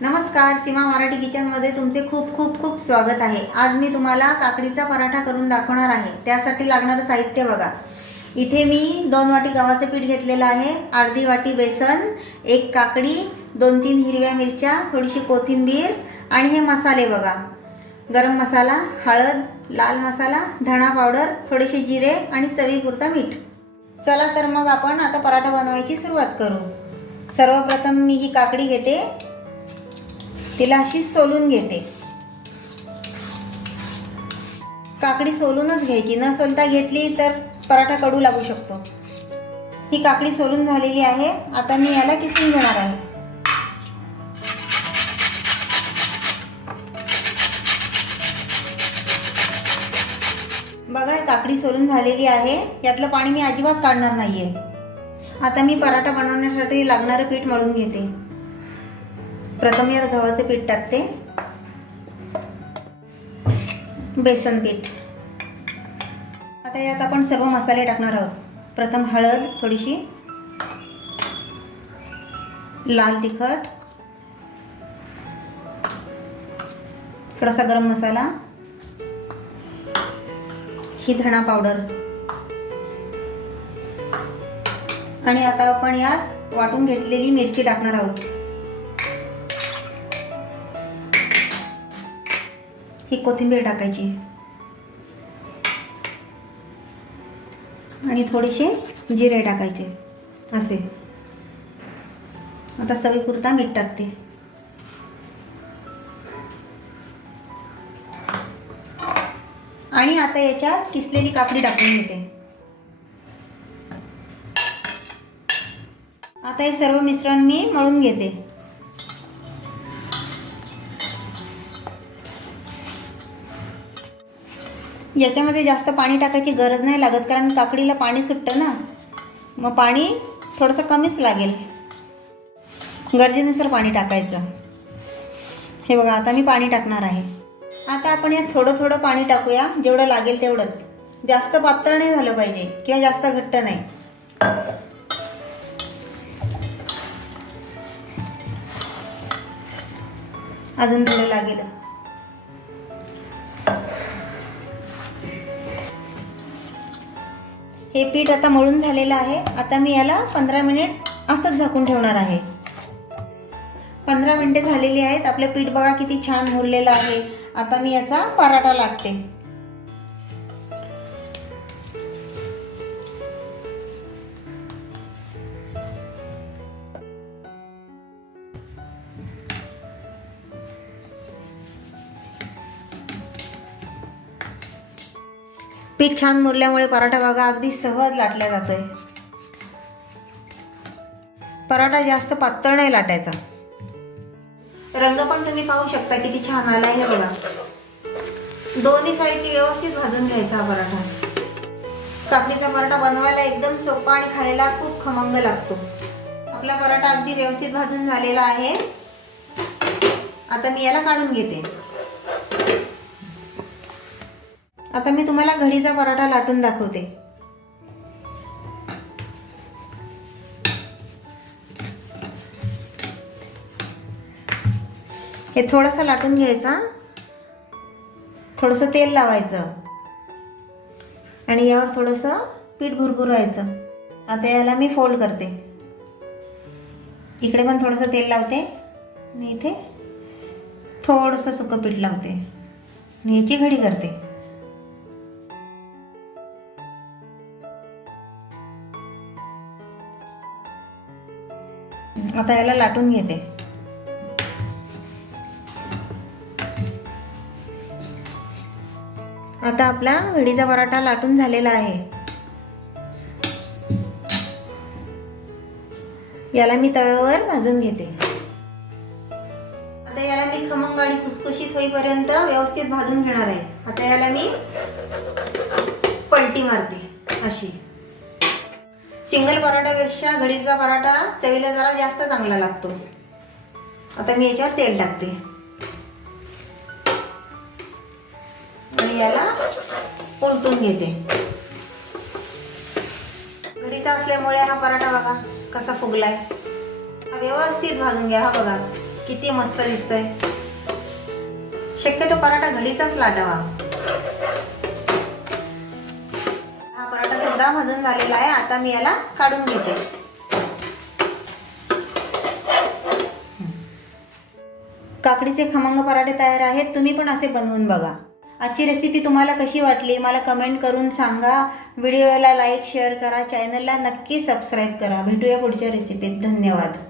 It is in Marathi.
नमस्कार सीमा मराठी किचनमध्ये तुमचे खूप खूप खूप स्वागत आहे. आज मी तुम्हाला काकडीचा पराठा करून दाखवणार आहे. त्यासाठी लागणारं साहित्य बघा. इथे मी दोन वाटी गव्हाचं पीठ घेतलेलं आहे. अर्धी वाटी बेसन एक काकडी दोन तीन हिरव्या मिरच्या थोडीशी कोथिंबीर आणि हे मसाले बघा. गरम मसाला हळद लाल मसाला धणा पावडर थोडेसे जिरे आणि चवीपुरता मीठ. चला तर मग आपण आता पराठा बनवायची सुरुवात करू. सर्वप्रथम मी ही काकडी घेते. तिला अशी सोलून घेते. काकडी सोलूनच घ्यायची. न सोलता घेतली तर पराठा कडू लागू शकतो. ही काकडी सोलून झालेली आहे. आता मी याला किसून घेणार आहे. बघा काकडी सोलून झालेली आहे. यातलं पाणी मी अजिबात काढणार नाहीये. आता मी पराठा बनवण्यासाठी लागणारं पीठ मळून घेते. प्रथम यात गव्हाचे पीठ टाकते. बेसन पीठ. आता यात आपण सर्व मसाले टाकणार आहोत. प्रथम हळद थोडीशी. लाल तिखट. थोडासा गरम मसाला. ही धणा पावडर. आणि आता आपण यात वाटून घेतलेली मिरची टाकणार आहोत. ही कोथिंबीर टाकायची. आणि थोडेसे जिरे टाकायचे असे. आता चवीपुरता मीठ टाकते. आणि आता याच्यात किसलेली काकडी टाकून घेते. आता हे सर्व मिश्रण मी मळून घेते. याच्यामध्ये जास्त पाणी टाकायची गरज नाही लागत कारण काकडीला पाणी सुटतं ना. मग पाणी थोडंसं कमीच लागेल. गरजेनुसार पाणी टाकायचं. हे बघा आता मी पाणी टाकणार आहे. आता आपण यात थोडं थोडं पाणी टाकूया जेवढं लागेल तेवढंच. जास्त पातळ नाही झालं पाहिजे किंवा जास्त घट्ट नाही. अजून थोडं लागेल. हे पीठ आता मळून झालेलं आहे. आता मी याला पंधरा मिनिट असंच झाकून ठेवणार आहे. पंधरा मिनिटे झालेली आहेत. आपलं पीठ बघा किती छान मुरलेलं आहे. आता मी याचा पराठा लाटते. पीठ छान मुरल्यामुळे पराठा बघा अगदी सहज लाटला जातोय. पराठा जास्त पातळ नाही लाटायचा. रंग पण तुम्ही पाहू शकता किती छान आला हे बघा. दोन्ही साईडनी व्यवस्थित भाजून घ्यायचा हा पराठा. काकडीचा पराठा बनवायला एकदम सोपा आणि खायला खूप खमंग लागतो. आपला पराठा अगदी व्यवस्थित भाजून झालेला आहे. आता मी याला काढून घेते. आता मी तुम्हाला घडीचा पराठा लाटून दाखवते. हे थोडंसं लाटून घ्यायचा थोडंसं तेल लावायचं. आणि यावर थोडंसं पीठ भुरभुरायचं. आता याला मी फोल्ड करते. इकडे पण थोडंसं तेल लावते. आणि इथे थोडंसं सुकं पीठ लावते. आणि याची घडी करते. आता याला लाटून घेते. आता आपला घडीचा पराठा लाटून झालेला आहे. याला मी तव्यावर भाजून घेते. आता याला मी खमंग आणि खुसखुशीत होईपर्यंत व्यवस्थित भाजून घेणार आहे. आता याला मी पलटी मारते अशी. सिंगल पराठ्यापेक्षा घडीचा पराठा चवीला जरा जास्त चांगला लागतो. आता मी याच्यावर तेल टाकते. आणि याला उलटून घेते. घडीचा असल्यामुळे हा पराठा बघा कसा फुगलाय. हा व्यवस्थित भाजून घ्या हा बघा किती मस्त दिसतोय. शक्यतो पराठा घडीचाच लाटावा. पराठा भाजून झालेला आहे. आता मी याला काढून घेते. काकडीचे खमंग पराठे तयार आहेत. तुम्ही पण असे बनवून बघा. आजची रेसिपी तुम्हाला कशी वाटली? मला कमेंट करून सांगा. व्हिडिओला लाईक शेअर करा. चॅनलला नक्की सबस्क्राईब करा. भेटूया पुढच्या रेसिपीत धन्यवाद.